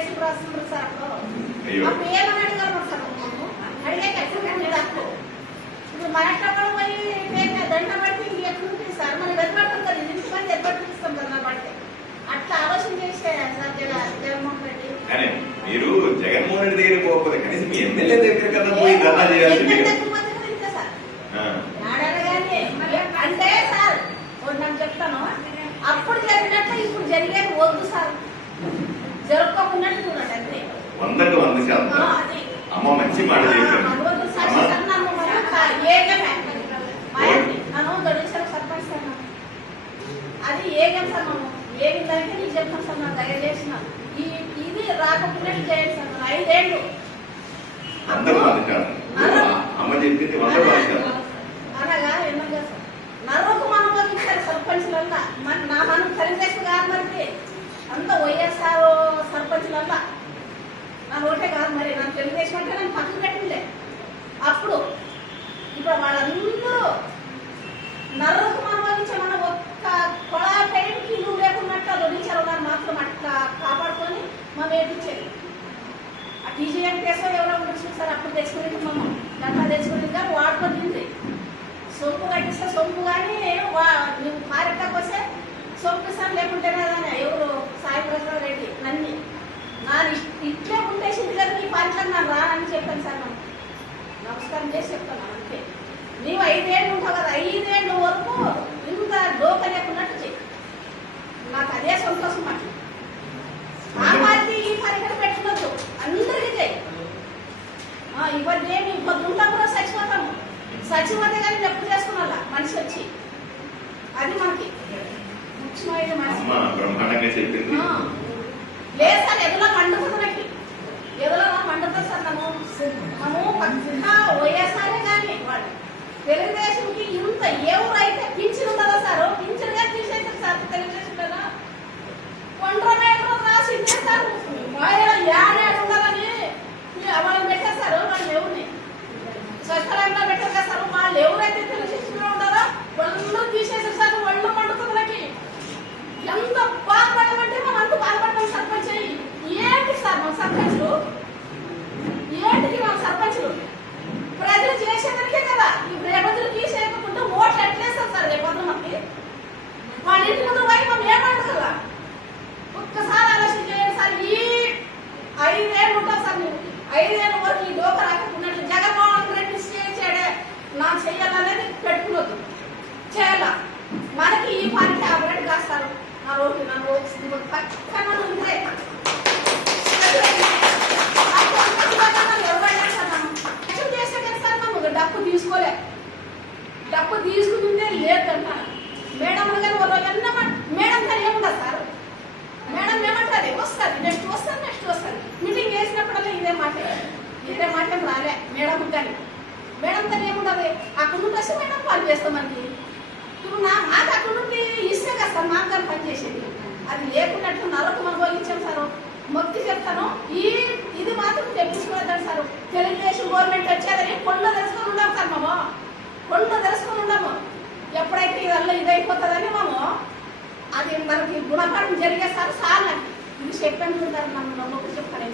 కేసులు రాస్తున్నారు సార్. అప్పుడు ఏమని అడగలరు సార్ అడిగాక ఇప్పుడు మన ఎక్కడ పోయి దండ పడితే ఎట్లుంటుంది సార్? మనం వెతబడుతుంది కదా ఇంటి మంది ఎత్తబడిస్తాం కదా నా పడితే అట్లా ఆలోచన చేస్తే సార్ జగన్ జగన్మోహన్ రెడ్డి? కానీ మీరు జగన్మోహన్ రెడ్డి దగ్గరికి పోకపోతే కనీసం మీ ఎమ్మెల్యే దగ్గర కదా పోయి ధర్నా చేయాల్సింది అంటే సార్ నాకు చెప్తాను. అప్పుడు జరిగినట్లు ఇప్పుడు జరిగేది వద్దు సార్. వందకు వంద ఆ, శాతం అది. అమ్మ మంచి మాట చెప్పారు. అది సార్ మనం ఏగిన దానికి నీకు చెప్తాను సార్ నాకు దయచేసి నాకు. ఈ ఇది రాకపోయినట్టు చేయండి సార్ ఐదేళ్ళు. వందకు అమ్మ చెప్పింది వందకు వంద శాతం అనగా ఎన్నగా సార్ నరకు మనం పంపించారు సర్పంచ్లల్లా మన నా మనం తెలుగుదేశం కాదు మరి అంత వైఎస్ఆర్ సర్పంచ్లల్లా నా ఓటే కాదు మరి నాకు తెలుగుదేశం అంటే నేను పక్కన పెట్టిందే అప్పుడు ఇప్పుడు వాళ్ళందరూ నర్రకు మనం పంపించే మన ఒక్క కొళ టైంకి ఇల్లు లేకున్నట్టు వదిలించారు వాళ్ళు మాత్రం అట్లా కాపాడుకొని మనం వేపించేది ఆ టీజీ ఎవరో ఉండొచ్చు సార్ అప్పుడు తెచ్చుకునేది మమ్మ గంట తెచ్చుకునేది కానీ వాడుకుంటుంది సొంపు కట్టిస్తే సొంపు కానీ వా- నువ్వు పారెక్కకు వస్తే సొంపు ఇస్తాను లేకుంటే కదా ఎవరు? సాయి ప్రసాద్ రెడ్డి నన్ని. నా ఇట్లే ఉండేసింది కదా నీ పార్టీలకు నాకు రా అని చెప్పాను సార్ మనం నమస్కారం చేసి చెప్తాను అంతే. నీవు ఐదేళ్ళు ఉంటావు కదా ఐదేళ్ళు వరకు ఇంత డోక లేకున్నట్టు చెయ్యి నాకు అదే సంతోషం మాట ఆ పార్టీ ఈ పార్టీ పెట్టుకోవద్దు అందరికీ చెయ్యి ఆ, ఇవన్నీ మేము పొద్దుంటాం కూడా చచ్చిపోతాము చచ్చిపోతే కానీ జప్పు చేసుకున్నా మనిషి వచ్చి అది మనకి. అమ్మ బ్రహ్మాండంగా చెప్పింది. లేదు సార్ ఎదులో మండుతుంది నాకు ఎదులో మండుతుంది సార్ నన్ను మనము పక్కా వైఎస్ఆర్ కానీ వాడు. తెలుగుదేశంకి ఇంత ఎవరైతే పింఛన్ ఉందా సార్? పింఛన్గా తీసేస్తారు సార్ తెలుగుదేశం కదా? కొండ్రమేలు రాసి ఇచ్చేస్తారు మహిళ యాడే ఉండాలని వాళ్ళు పెట్టేస్తారు వాళ్ళు ఎవరిని స్వచ్ఛలంగా పెట్టారు కదా సార్ వాళ్ళు ఎవరైతే తెలుగుదేశంలో ఉన్నారో వాళ్ళు తీసేసారు సార్ ఒళ్ళు మండుతుంది నాకు ఎంత బాధపడమంటే మనం అంత బాధపడతాం సర్పంచ్ అయ్యి. ఏంటి సార్ మన సర్పంచ్లు ఏంటికి మన సర్పంచ్లు ప్రజలు చేసేదానికే కదా ఈ రేపొద్దులకి చేయకుండా ఓట్లు ఎట్లేస్తారు సార్ రేపొద్దు మనకి వాళ్ళ ఇంటి ముందు పోయి మనం ఏమంటారు ఒక్కసారి ఆలోచన చేయండి సార్ ఈ ఐదేళ్ళు ఉంటాం సార్ నేను ఐదేళ్ళ వరకు ఈ లోపల రాకపోయినట్లు జగన్మోహన్ రెడ్డి చేసాడే నా చెయ్యాలనేది పెట్టుకున్నది చేయాల? మనకి ఈ పనికి అభివృద్ధి కాస్తారు నా రోజు నా రోజు పక్కన ఉంటే డబ్బు తీసుకోలే. డబ్బు తీసుకుంటే లేదంట. మేడం గారు ఒక రోజు అన్న మేడం గారు ఏముండదు సార్ మేడం ఏమంటారు వస్తుంది నెక్స్ట్ వస్తుంది నెక్స్ట్ వస్తుంది మీటింగ్ చేసినప్పుడల్లా ఇదే మాట ఇదే మాట ఏం రాలే మేడం కానీ మేడం తను ఏముండదు? అక్కడ నుండి వస్తే మేడం పని చేస్తాం మనకి. ఇప్పుడు నా మాకు అక్కడ నుండి ఇస్తే కదా సార్ మాకు కానీ పని చేసేది. అది లేకున్నట్టు నరకు మనం పోగించాం సార్. మొక్కి చెప్తాను ఈ ఇది మాత్రం తెప్పించుకోవద్దండి సార్. తెలుగుదేశం గవర్నమెంట్ వచ్చేదని కొండలో తెలుసుకొని ఉన్నాం సార్ మామ. కొండలో తెలుసుకొని ఉన్నాము ఎప్పుడైతే ఇదల్లా ఇదైపోతుందని మేము. అది మనకి గుణపాఠం జరిగేసారి సార్ నాకు ఇది చెప్పాను నన్ను మొక్కి చెప్తాను